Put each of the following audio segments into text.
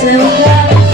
Silver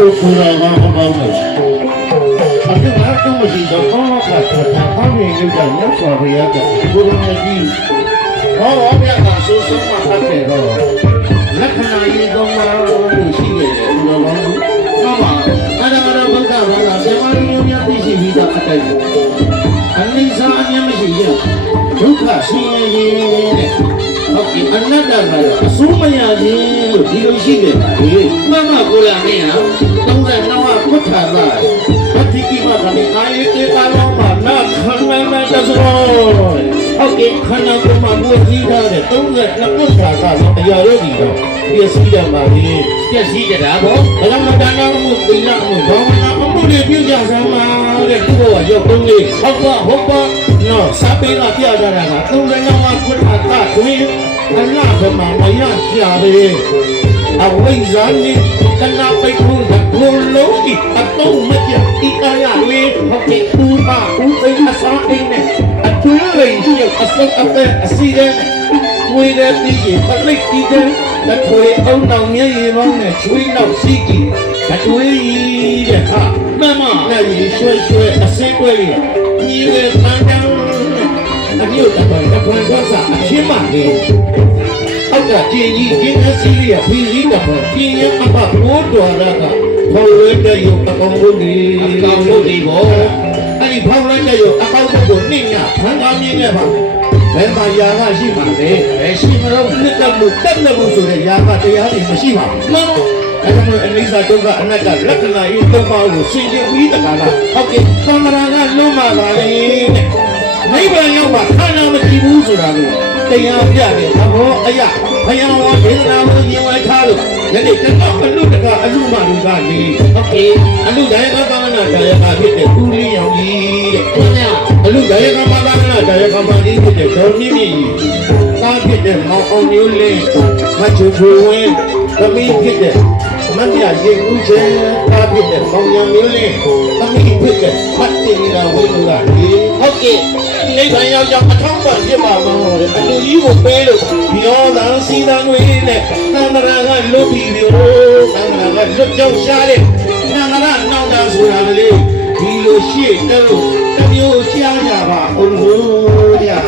ဆိုပူရာကပေါင်းတယ်အခုကတော့မရှိတော့ကောင်းတော့ကထောင်းနေလို့ကြောင့်မြတ်စွာဘုရားကဘုရားကြီးဟောဗျာကဆိုဆုံးမှာဖတ်တယ်တော့လက္ခဏာရေးကောင်းလို့ရှိနေတယ်ဘုရားကောင်းဟုတ်ပါအဲ့ဒါကတော့ဘုရားဘာသာဇေမရီမျိုးသိရှိပြီးသားအတိုင်းအနိစ္စအမြင်မရှိရင်ဒုက္ခဆင်းရဲတဲ့ဟုတ်ကဲ့အနတ္တကတော့အစိုးမရခြင်းလို့ဒီလိုရှိတယ်ဒီမှန်မှကိုလာနေဟာ39ကพุทธาလာပฏิကိမကလည်းအာယတေကာလောမှာနာခန္ဓာနဲ့တသရောဟုတ်ကဲ့ခန္ဓာကိုမှဘုရားထားတဲ့32พุทธาကတော့တရားလို့ဒီတော့ပြည့်စည်တယ်ပါလေပြည့်စည်ကြတာပေါ့ဘယ်တော့မှဒါနမှုသီလမှုဘာဝနာအမှုတွေပြုကြစမ်းပါတဲ့ဒီဘောကရုပ်ပုံးလေးဟုတ်ပါနော်စာပေကပြကြတာက39ကพุทธာတွင်အလားကမှမရရှာပဲအဝိဇ္ဇာနိကနာပိခုကဘုလုံးဤအတုံးမကျဤကာယလေးဟုတ်ကဲ့ဥပါဥပိအစာအိနဲ့အထွေးရင်းရှိအစုပ်အပဲအစီတဲ့ဝေတဲ့ဒီပလိတ်ဒီတဲ့တထွေအုံတောင်မြည်ရပေါင်းနဲ့ချွေးနောက်စီးကြည့်တထွေးတဲ့ဟာမမနဲ့ရွှဲအစင်းပွဲလေးညီရပန်းတောင်းအမြုပ်တော့တပွင့်သွားစားအချင်းမလေးအောက်ကကျင်းကြီးကျင်းအစီးလေးကပြီးပြီးတော့ကျင်းရအပဘိုးတော်ရကဖော်ဝဲတဲ့ရုပ်အကောင်လို့ဒီအကောင်လို့ဒီဘောအဲ့ဒီဖော်ဝဲတဲ့ရုပ်အကောင်ကိုနှိမ့်ညဖန်ကောင်းမြင်ခဲ့ပါဘယ်မှာယာကရှိပါလဲရှိမလို့နှစ်တက်လို့တက်လို့ဆိုတဲ့ယာကတရားတွေမရှိပါဘူးမှန်အဲ့ဒါမျိုးအနိစ္စဒုက္ခအနတ္တလက္ခဏာရေးသုံးပါးကိုရှင်းပြပြီးတကားလားဟုတ်ကဲ့သံဃာကလုံးပါပါလေတဲ့နိဗ္ဗာန်ရောက်မှာခန္ဓာမကြည့်ဘူးဆိုတာကိုတရားပြတယ်သဘောအရာဘုရားဝါဒေသနာကိုညင်ဝဲထားလို့ယနေ့တက္ကအလူတကအလူမလူကနေဟုတ်ကဲ့အလူတိုင်းကပါမနာတရားကဖြစ်တဲ့သူလေးရောင်ကြီးတဲ့ဟုတ်လားအလူတိုင်းကပါမနာတရားကပါလေးဖြစ်တဲ့ဒေါ်မြင့်မြင့်ကြီးသားဖြစ်တဲ့မောင်အောင်မျိုးလင်းမချူချူဝင်းသမီးဖြစ်တဲ့မန္တရရေဦးချေသားဖြစ်တဲ့မောင်ရမျိုးလင်းသမီးဖြစ်တဲ့မတ်တင်ရာဝင်းတို့ကလေဟုတ်ကဲ့နိဗ္ဗာန်ရောက်ကြောင်းအထောက်ပံ့ဖြစ်ပါမောတဲ့အလူကြီးကိုပေးလို့ပြောတာစီတန်တွေနဲ့သံဃာကလွတ်ပြီးပြီသံဃာကလွတ်ကြောင်းရှားတဲ့သံဃာနောက်တာဆိုတာလေဒီလိုရှေ့တော့တမျိုးရှားကြပါအောင်လို့ဗျာ